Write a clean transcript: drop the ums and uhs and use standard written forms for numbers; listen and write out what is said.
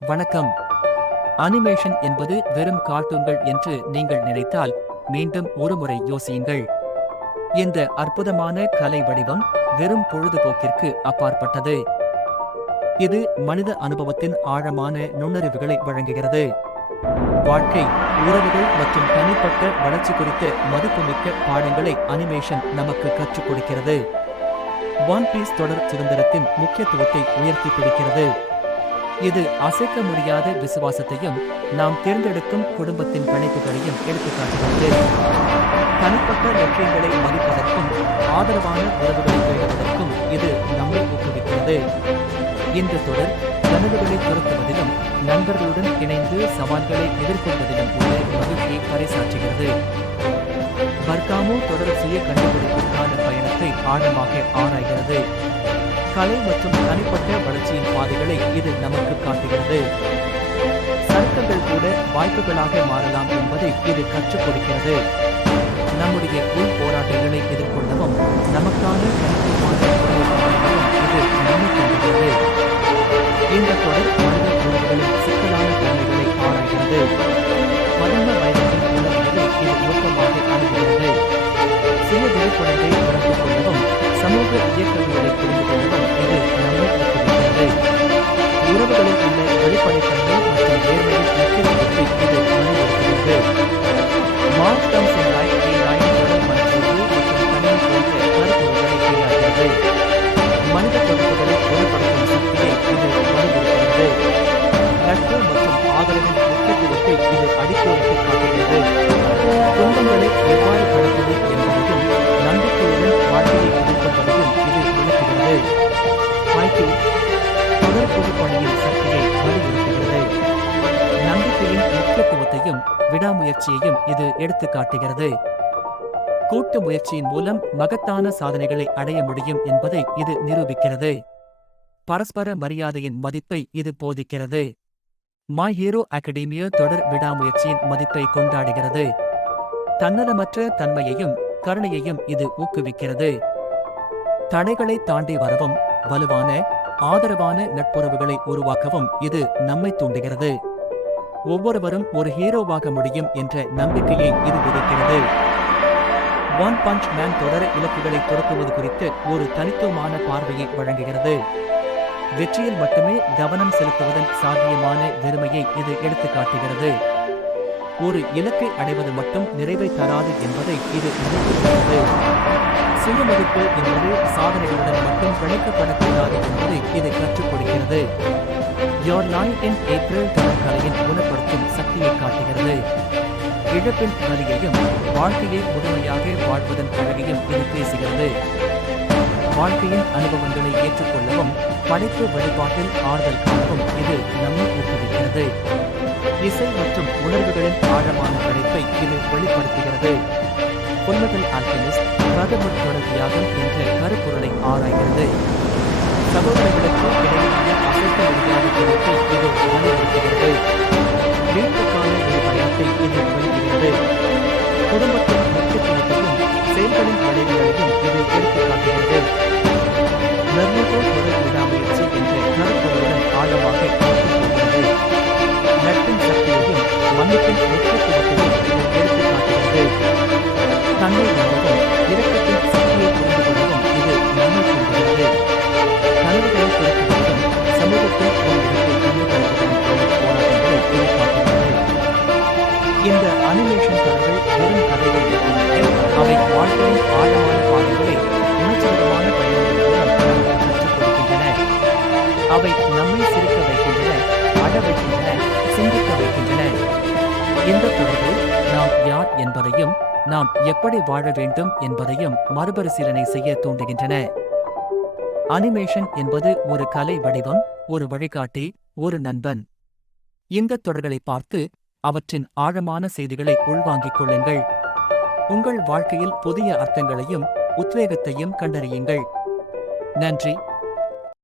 வணக்கம். அனிமேஷன் என்பது வெறும் கார்ட்டூன்கள் என்று நீங்கள் நினைத்தால் மீண்டும் ஒருமுறை யோசியுங்கள். இந்த அற்புதமான கலை வடிவம் வெறும் பொழுதுபோக்கிற்கு அப்பாற்பட்டது. இது மனித அனுபவத்தின் ஆழமான நுண்ணறிவுகளை வழங்குகிறது. வாழ்க்கை, உறவுகள் மற்றும் தனிப்பட்ட வளர்ச்சி குறித்த மதிப்புமிக்க பாடங்களை அனிமேஷன் நமக்கு கற்றுக் கொடுக்கிறது. ஒன் பீஸ் தொடர் சுதந்திரத்தின் முக்கியத்துவத்தை உயர்த்தி பிடிக்கிறது. இது அசைக்க முடியாத விசுவாசத்தையும் நாம் தேர்ந்தெடுக்கும் குடும்பத்தின் பிணைப்புகளையும் எடுத்துக்காட்டுகிறது. தனிப்பட்ட லட்சியங்களை மதிப்பதற்கும் ஆதரவான உறவுகளை பெறுவதற்கும் இது நம்மை ஊக்குவிக்கிறது. இந்த தொடர் கனவுகளை துரத்துவதிலும் நண்பர்களுடன் இணைந்து சவால்களை எதிர்கொள்வதிலும் உள்ள மகிழ்ச்சியை பறைசாற்றுகிறது. பர்காமோ தொடர் சுய கண்டுபிடிப்புக்கான பயணத்தை ஆழமாக ஆராய்கிறது. கலை மற்றும் தனிப்பட்ட வளர்ச்சியின் பாதைகளை இது நமக்கு காட்டுகிறது. சறுக்கங்கள் கூட வாய்ப்புகளாக மாறலாம் என்பதை இது கற்றுக் கொடுக்கிறது. நம்முடைய உள் போராட்டங்களை எதிர்கொள்ளவும் நமக்கான தனித்துவமான இது நம்மை கொண்டுகிறது. இந்த தொடர் மனித உறவுகளின் சிக்கலான தன்மைகளை ஆராய்கிறது. பதின்ம வயதின் உணர்வுகளை இது நோக்கமாக அணுகுகிறது. சுய விழிப்புணர்வை வளர்த்துக் கொள்ளவும் சமூக இயக்கங்களை புரிந்து கொள்ளவும் இது நம்மை ஊக்குவிக்கிறது. உறவுகளில் உள்ள வெளிப்படைத்தன்மை மற்றும் நேர்மையின் முக்கியத்துவத்தை இது வலியுறுத்துகிறது. மார்க் தாம்சன் தொடர் மனச்சோர்வு மற்றும் தனிமை போன்ற கருத்துருக்களை கையாள்கிறது. மனித தொடர்புகளை குணப்படுத்தும் சக்தியை இது வலியுறுத்துகிறது. நட்பு மற்றும் ஆதரவின் முக்கியத்துவத்தை இது அடிக்கோடிட்டு காட்டுகிறது. துன்பங்களை எவ்வாறு கடப்பது என்பதையும் நம்பிக்கையுடன் வாழ்க்கையை எதிர்கொள்வதையும் இது விளக்குகிறது. தொடர் பொதுப்பணியின் சக்தியை வலியுறுத்துகிறது. நம்பிக்கையின் முக்கியத்துவத்தையும் விடாமுயற்சியையும் இது எடுத்துக்காட்டுகிறது. கூட்டு முயற்சியின் மூலம் மகத்தான சாதனைகளை அடைய முடியும் என்பதை இது நிரூபிக்கிறது. பரஸ்பர மரியாதையின் மதிப்பை இது போதிக்கிறது. மை ஹீரோ அகாடமியா தொடர் விடாமுயற்சியின் மதிப்பை கொண்டாடுகிறது. தன்னலமற்ற தன்மையையும் கருணையையும் இது ஊக்குவிக்கிறது. தடைகளை தாண்டி வரவும் வலுவான ஆதரவான நட்புறவுகளை உருவாக்கவும் இது நம்மை தூண்டுகிறது. ஒவ்வொருவரும் ஒரு ஹீரோவாக முடியும் என்ற நம்பிக்கையை இது விதைக்கிறது. ஒன் பஞ்ச் மேன் தொடர் இலக்குகளை துரத்துவது குறித்து ஒரு தனித்துவமான பார்வையை வழங்குகிறது. வெற்றியில் மட்டுமே கவனம் செலுத்துவதன் சாத்தியமான வெறுமையை இது எடுத்துக்காட்டுகிறது. ஒரு இலக்கை அடைவது மட்டும் நிறைவை தராது என்பதை இது நினைவுறுத்துகிறது. சுயமதிப்பு என்பது சாதனைகளுடன் மட்டும் பிணைக்கப்படக்கூடாது என்பதை இது கற்றுக் கொடுக்கிறது. யோர் லைஃப் இன் ஏப்ரல் தொடர்கலையின் குணப்படுத்தும் சக்தியை காட்டுகிறது. இழப்பின் வலியையும் வாழ்க்கையை முழுமையாக வாழ்வதன் அழகையும் இது பேசுகிறது. வாழ்க்கையின் அனுபவங்களை ஏற்றுக்கொள்ளவும் படைப்பு வழிபாட்டில் ஆறுதல் காணவும் இது நம்மை ஊக்குவிக்கிறது. இசை மற்றும் உணர்வுகளின் ஆழமான படைப்பை இது வெளிப்படுத்துகிறது. புல்மகள் ஆல்கெமிஸ்ட் பிரதமர் தொடர் தியாகம் என்ற கருப்பொருளை ஆராய்கிறது. சகோதரர்களுக்கு இடையிலான அசைக்க முடியாத பிணைப்பை இது வலியுறுத்துகிறது. மீட்புக்கான ஒரு பயணத்தை இது வெளியிடுகிறது. குடும்பத்தின் முக்கியத்துவத்தையும் செயல்களின் விளைவுகளையும் இது எடுத்துக்காட்டுகிறது. நர்மகோ தொடர் விடாமுயற்சி என்ற கருப்பொருளுடன் ஆழமாக போகிறது. நட்பின் சக்தியையும் மன்னிப்பின் முக்கியத்துவத்தையும் இது எடுத்துக்காட்டுகிறது. தன்னை நம்பவும் இரக்கத்தின் சக்தியை புரிந்து கொள்ளவும் இது நன்மை செய்கிறது. கனவுகளை துறக்குவதும் சமூகத்தில் ஒரு இடத்தை கண்டுகொள்வதும் போராட்டங்களை இது காட்டுகிறது. இந்த அனிமேஷன் தொடர்கள் வெறும் கதைகள் மட்டுமல்ல, அவை வாழ்க்கையின் ஆழமான பாதைகளை உணர்ச்சிகரமான பயணங்கள் மூலம் நமக்கு கற்றுக் கொடுக்கின்றன. அவை நம்மை சிரிக்க வைக்கின்றன, அழ வைக்கின்றன, சிந்திக்க வைக்கின்றன. இந்த தொடர்கள் நாம் யார் என்பதையும் நாம் எப்படி வாழ வேண்டும் என்பதையும் மறுபரிசீலனை செய்ய தூண்டுகின்றன. அனிமேஷன் என்பது ஒரு கலை வடிவம், ஒரு வழிகாட்டி, ஒரு நண்பன். இந்த தொடர்களை பார்த்து அவற்றின் ஆழமான செய்திகளை உள்வாங்கிக் கொள்ளுங்கள். உங்கள் வாழ்க்கையில் புதிய அர்த்தங்களையும் உத்வேகத்தையும் கண்டறியுங்கள். நன்றி.